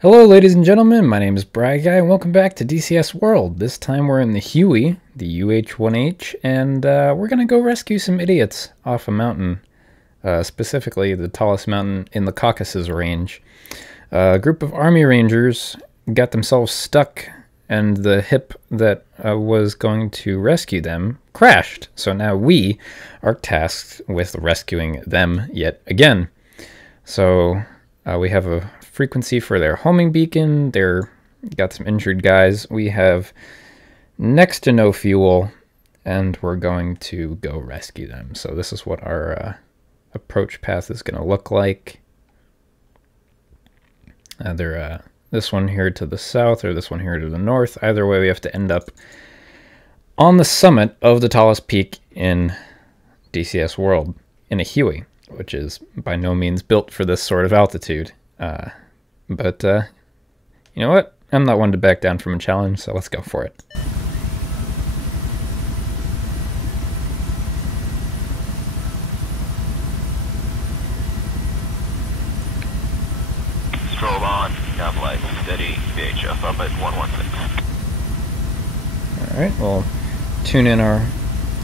Hello ladies and gentlemen, my name is Bry Guy and welcome back to DCS World. This time we're in the Huey, the UH-1H, and we're going to go rescue some idiots off a mountain, specifically the tallest mountain in the Caucasus range. A group of army rangers got themselves stuck and the hip that was going to rescue them crashed. So now we are tasked with rescuing them yet again. So we have a frequency for their homing beacon. They're got some injured guys. We have next to no fuel, and we're going to go rescue them. So this is what our approach path is going to look like. Either this one here to the south or this one here to the north. Either way, we have to end up on the summit of the tallest peak in DCS World, in a Huey, which is by no means built for this sort of altitude. But you know what? I'm not one to back down from a challenge, so let's go for it. Strobe on, nav light, steady, VHF up at 116. Alright, we'll tune in our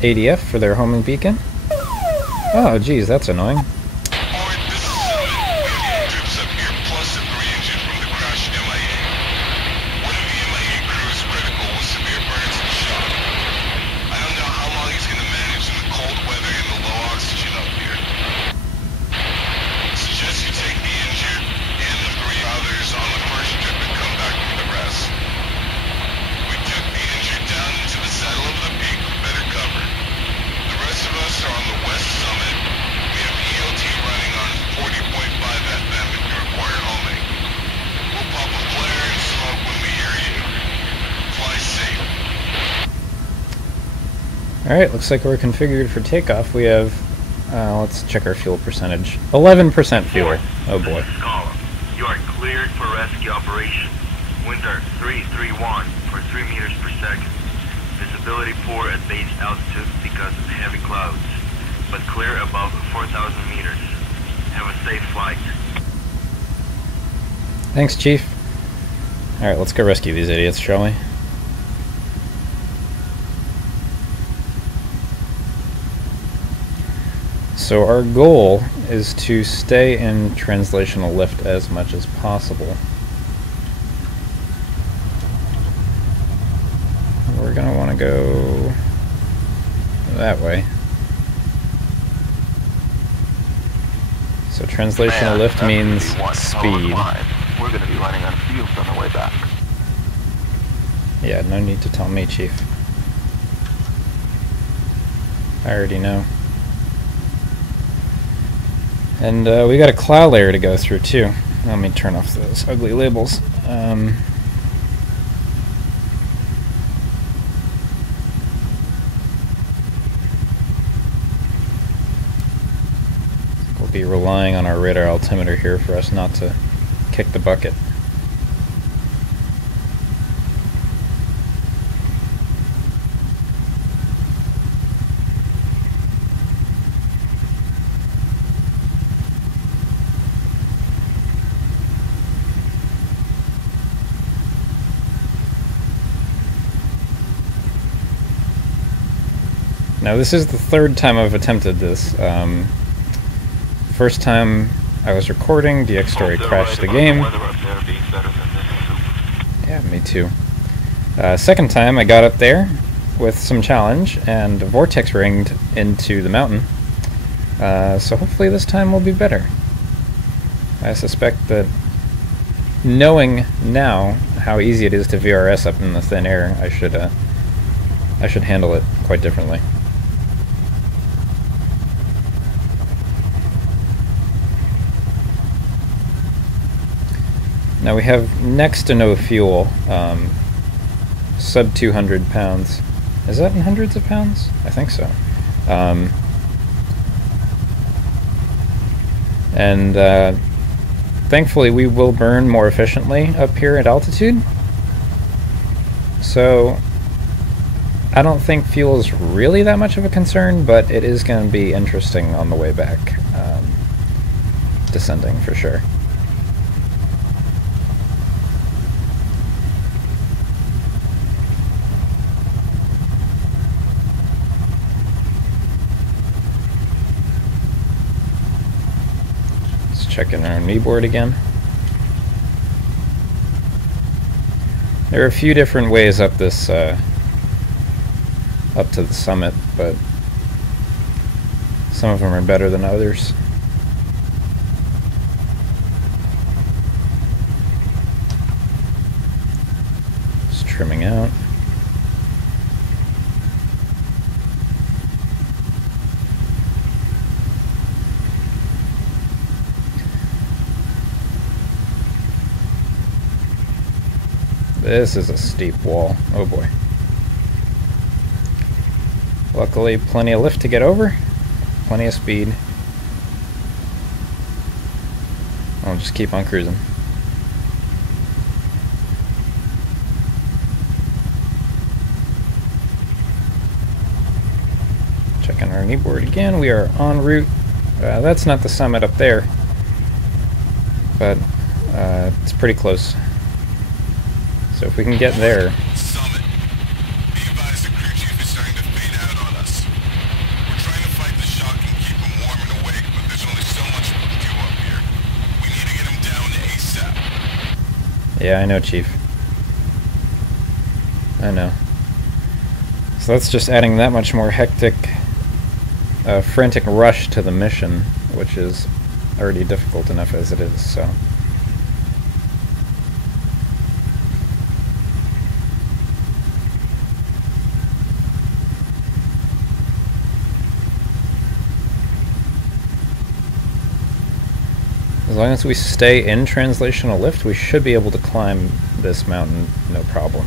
ADF for their homing beacon. Oh, geez, that's annoying. Alright, looks like we're configured for takeoff. We have, let's check our fuel percentage. 11% fuel. Oh boy. Column, you are cleared for rescue operation. Winds are 331 for 3 meters per second. Visibility poor at base altitude because of heavy clouds, but clear above 4,000 meters. Have a safe flight. Thanks, Chief. Alright, let's go rescue these idiots, shall we? So our goal is to stay in translational lift as much as possible. We're going to want to go that way. So translational lift means speed. We're going to be running on fumes on the way back. Yeah, no need to tell me, Chief. I already know. And we got a cloud layer to go through too. Let me turn off those ugly labels. We'll be relying on our radar altimeter here for us not to kick the bucket. Now this is the third time I've attempted this. First time I was recording, DX Story crashed the game. Yeah, me too. Second time I got up there with some challenge and a vortex ringed into the mountain. So hopefully this time will be better. I suspect that knowing now how easy it is to VRS up in the thin air, I should handle it quite differently. Now we have next to no fuel, sub 200 pounds. Is that in hundreds of pounds? I think so. Thankfully we will burn more efficiently up here at altitude. So I don't think fuel is really that much of a concern, but it is going to be interesting on the way back, descending for sure. Checking our kneeboard again. There are a few different ways up this, up to the summit, but some of them are better than others. Just trimming out. This is a steep wall. Oh boy. Luckily, plenty of lift to get over. Plenty of speed. I'll just keep on cruising. Checking our kneeboard again. We are en route. That's not the summit up there, but it's pretty close. So if we can get there. Summit. Be advised, the crew chief is starting to fade out on us. We're trying to fight the shock and keep him warm and awake, but there's only so much we can do up here. We need to get him down ASAP. Yeah, I know, Chief. I know. So that's just adding that much more hectic, frantic rush to the mission, which is already difficult enough as it is, so. As long as we stay in translational lift, we should be able to climb this mountain no problem.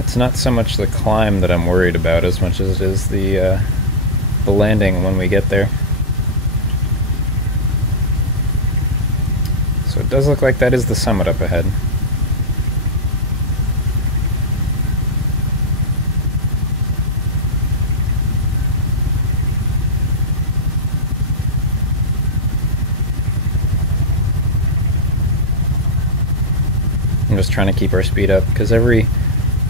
It's not so much the climb that I'm worried about as much as it is the landing when we get there. So it does look like that is the summit up ahead. I'm just trying to keep our speed up, because every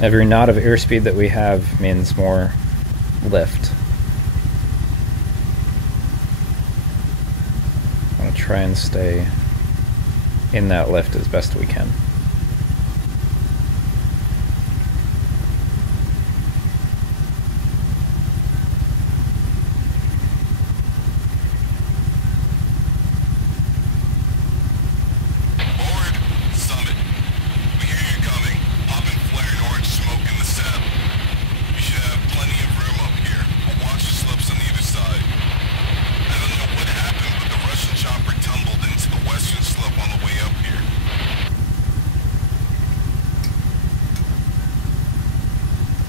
knot of airspeed that we have means more lift. I want to try and stay in that lift as best we can.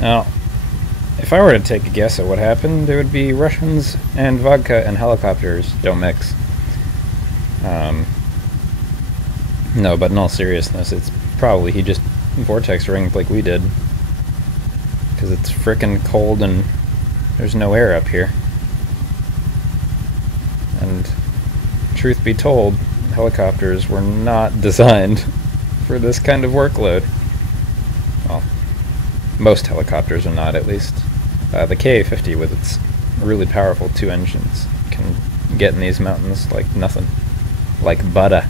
Now, if I were to take a guess at what happened, there would be Russians and vodka and helicopters. Don't mix. No, but in all seriousness, it's probably he just vortex ringed like we did. Because it's frickin' cold and there's no air up here. And truth be told, helicopters were not designed for this kind of workload. Well, most helicopters are not, at least. The Ka-50 with its really powerful 2 engines can get in these mountains like nothing. Like butter.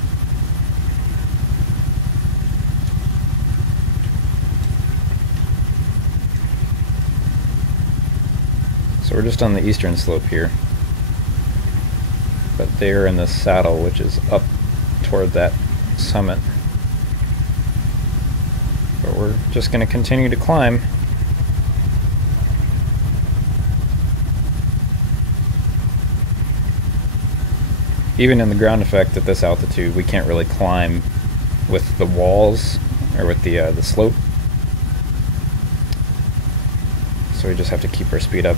So we're just on the eastern slope here. But they're in the saddle, which is up toward that summit. But we're just going to continue to climb. Even in the ground effect at this altitude, we can't really climb with the walls or with the slope. So we just have to keep our speed up,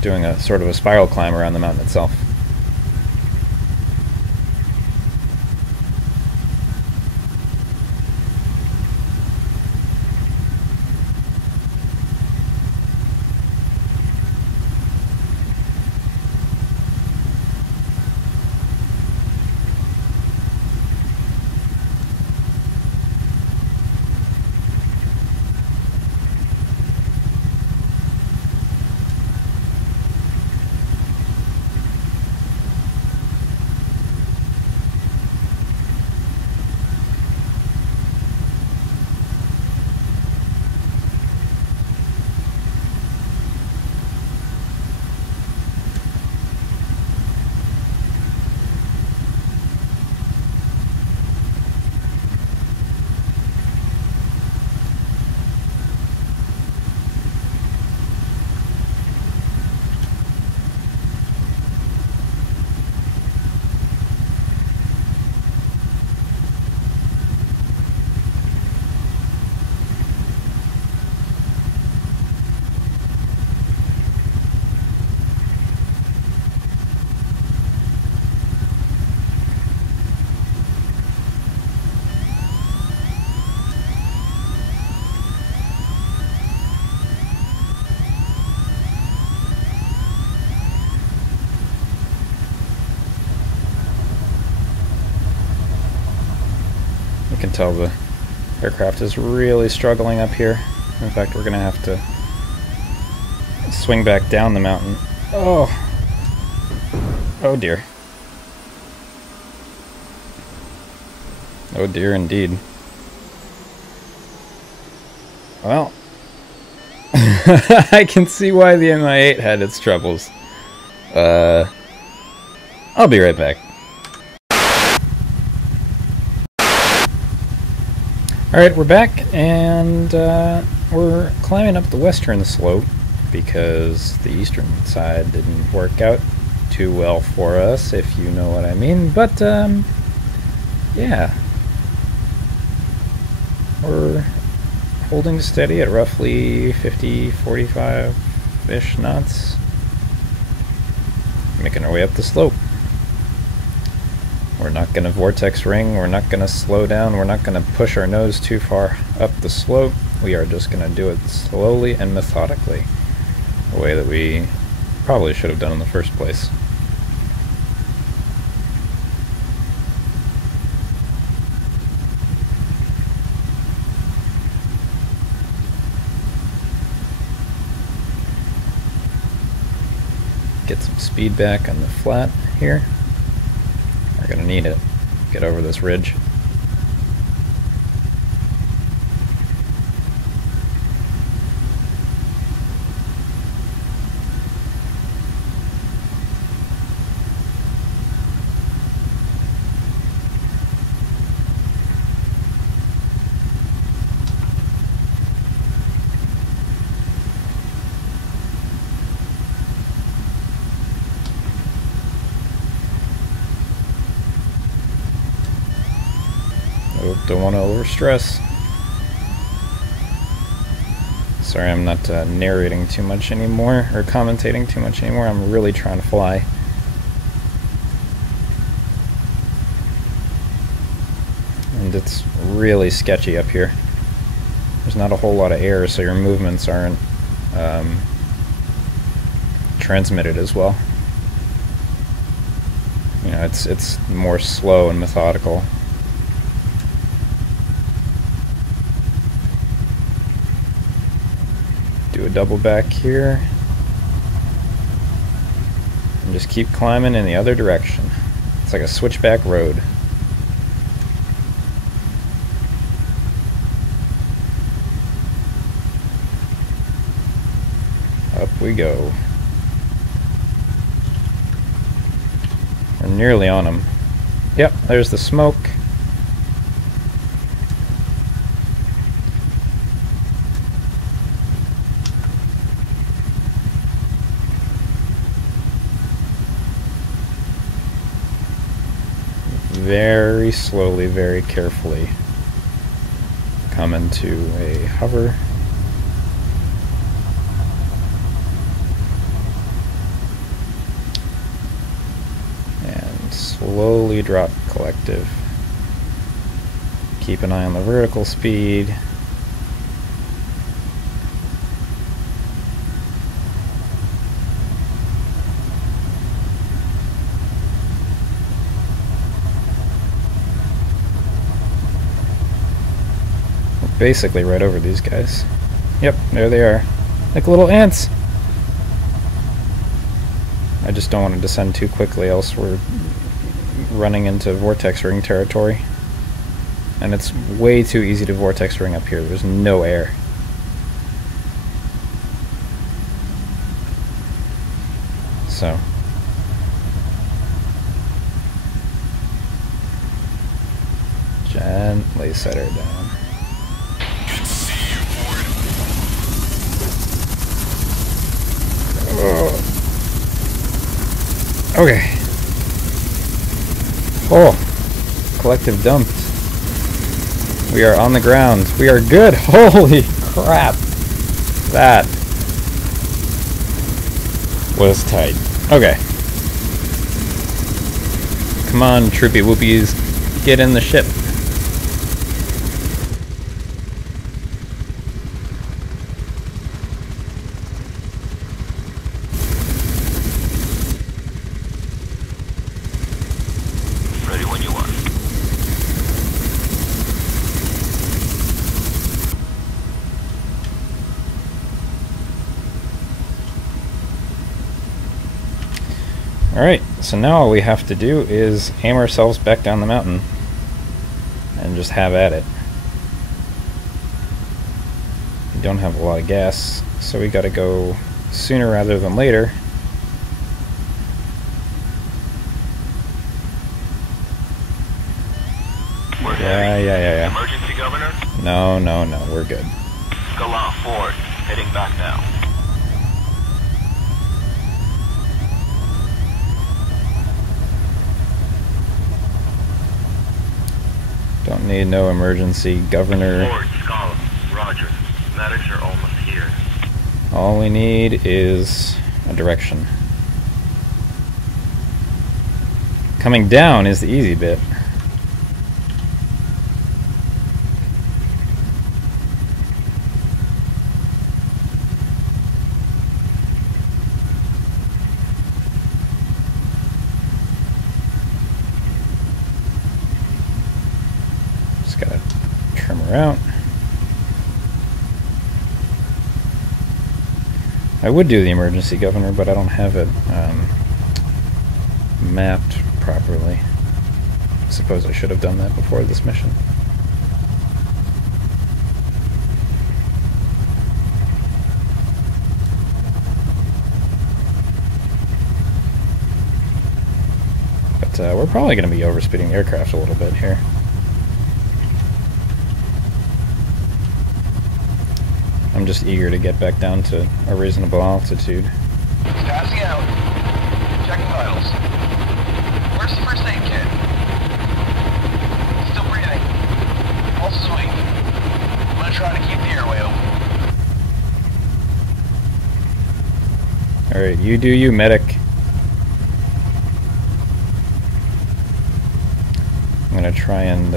doing a sort of a spiral climb around the mountain itself. tell the aircraft is really struggling up here. In fact, we're gonna have to swing back down the mountain. Oh! Oh dear. Oh dear indeed. Well, I can see why the Mi-8 had its troubles. I'll be right back. Alright, we're back, and we're climbing up the western slope because the eastern side didn't work out too well for us, if you know what I mean. But, yeah. We're holding steady at roughly 50, 45-ish knots. Making our way up the slope. We're not going to vortex ring, we're not going to slow down, we're not going to push our nose too far up the slope. We are just going to do it slowly and methodically, the way that we probably should have done in the first place. Get some speed back on the flat here. We're gonna need it. Get over this ridge. Don't want to overstress. Sorry, I'm not narrating too much anymore, or commentating too much anymore. I'm really trying to fly. And it's really sketchy up here. There's not a whole lot of air, so your movements aren't transmitted as well. You know, it's more slow and methodical. Do a double back here. And just keep climbing in the other direction. It's like a switchback road. Up we go. We're nearly on them. Yep, there's the smoke. Very slowly, very carefully come into a hover. And slowly drop collective. Keep an eye on the vertical speed. Basically right over these guys. Yep, there they are. Like little ants. I just don't want to descend too quickly, else we're running into vortex ring territory. And it's way too easy to vortex ring up here. There's no air. So gently set her down. Okay. Oh, collective dumped. We are on the ground. We are good. Holy crap. That was tight. Okay. Come on, troopy whoopies. Get in the ship. Alright, so now all we have to do is aim ourselves back down the mountain and just have at it. We don't have a lot of gas, so we gotta go sooner rather than later. Yeah. Emergency, Governor? No, we're good. Galant forward. Heading back now. Don't need no emergency, Governor. Forward, Scala. Roger. Medics are almost here. All we need is a direction. Coming down is the easy bit. Just gotta trim her out. I would do the emergency, Governor, but I don't have it mapped properly. I suppose I should have done that before this mission. But we're probably going to be overspeeding the aircraft a little bit here. I'm just eager to get back down to a reasonable altitude. Passing out. Checking vitals. Where's the first aid kit? Still breathing. Pulse is weak. I'm gonna try to keep the airway open. Alright, you do you, medic. I'm gonna try and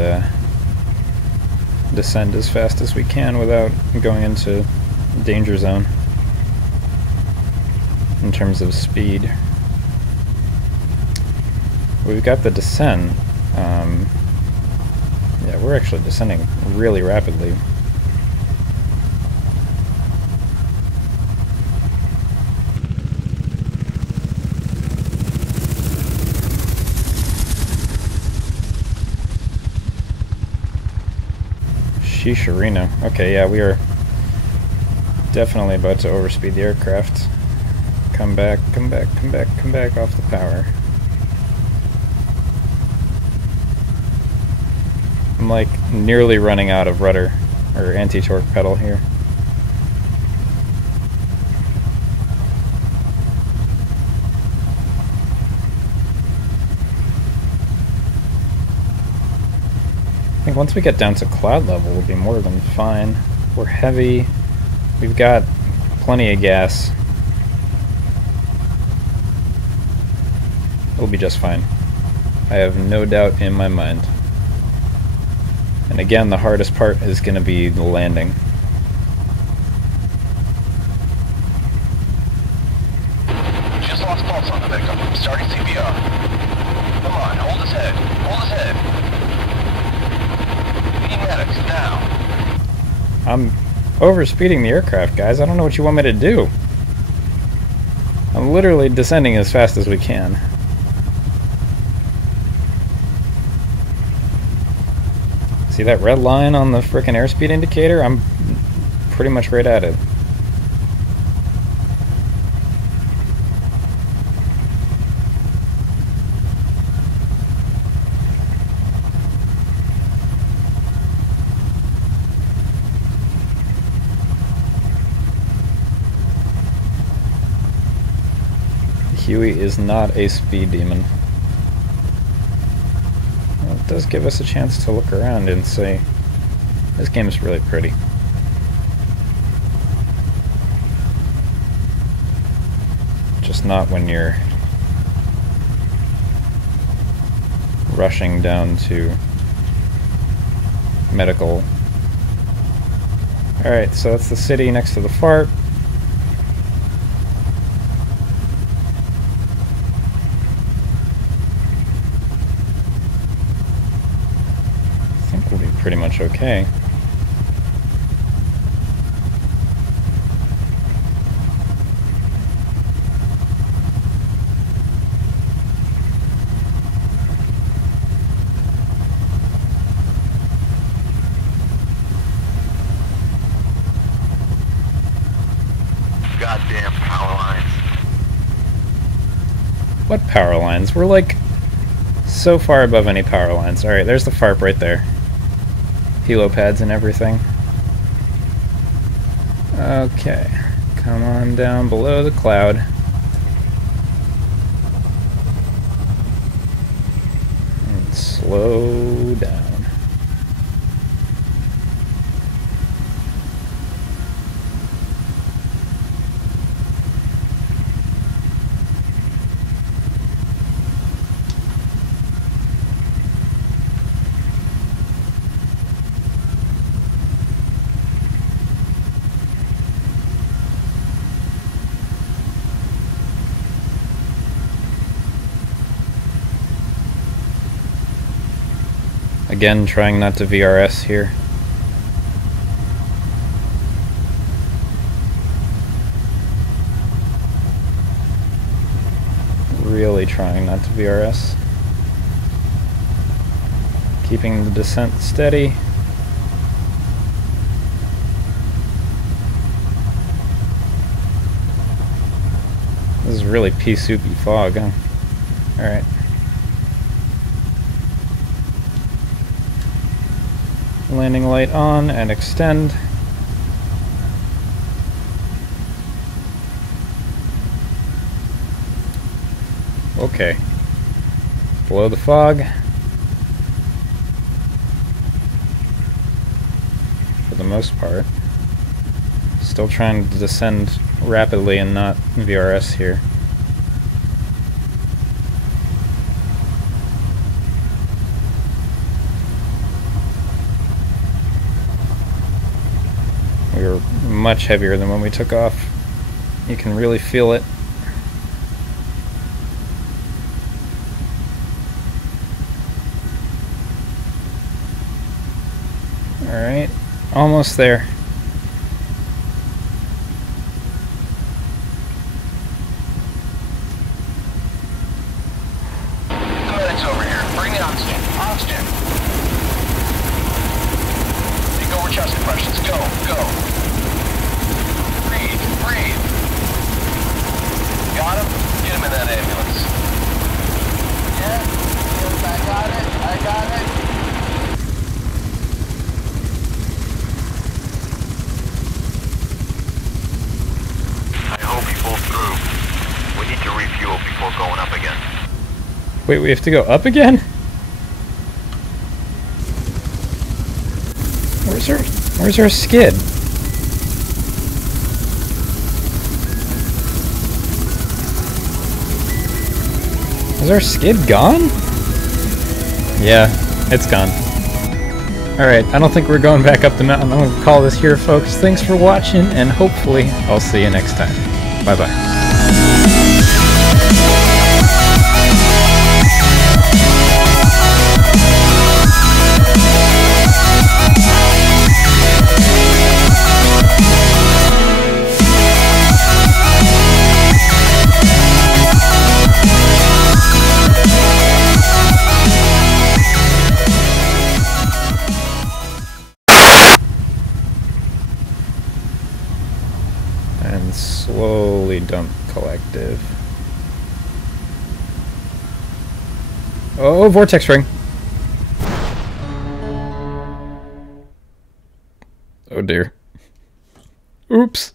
descend as fast as we can without going into danger zone in terms of speed. We've got the descent. Yeah, we're actually descending really rapidly. Shisharino. Okay, yeah, we are definitely about to overspeed the aircraft. Come back off the power. I'm like nearly running out of rudder or anti-torque pedal here. I think once we get down to cloud level, we'll be more than fine. We're heavy. We've got plenty of gas. We'll be just fine. I have no doubt in my mind. And again, the hardest part is going to be the landing. Just lost pulse on the victim. Starting CPR. Come on, hold his head. Hold his head. We need medics now. I'm overspeeding the aircraft, guys. I don't know what you want me to do. I'm literally descending as fast as we can. See that red line on the frickin' airspeed indicator? I'm pretty much right at it. Huey is not a speed demon. Well, it does give us a chance to look around and say, this game is really pretty. Just not when you're rushing down to medical. Alright, so that's the city next to the fart. We'll be pretty much okay. What power lines? We're like so far above any power lines. Alright, there's the FARP right there. Helo pads and everything. Okay, come on down below the cloud. And slow down. Again, trying not to VRS here. Really trying not to VRS. Keeping the descent steady. This is really pea-soupy fog, huh? Alright. Landing light on and extend. Okay. Below the fog. For the most part. Still trying to descend rapidly and not VRS here. We were much heavier than when we took off. You can really feel it. Alright, almost there. The medic's over here. Bring the oxygen. Oxygen. Take over chest compressions. Go, go. Breathe, breathe. Got him? Get him in that ambulance. Yeah, yes, I got it. I got it. I hope you pull through. We need to refuel before going up again. Wait, we have to go up again? Where's our skid? Is our skid gone? Yeah, it's gone. Alright, I don't think we're going back up the mountain. I'm gonna call this here, folks. Thanks for watching, and hopefully I'll see you next time. Bye-bye. And slowly dump collective. Oh, vortex ring. Oh dear. Oops.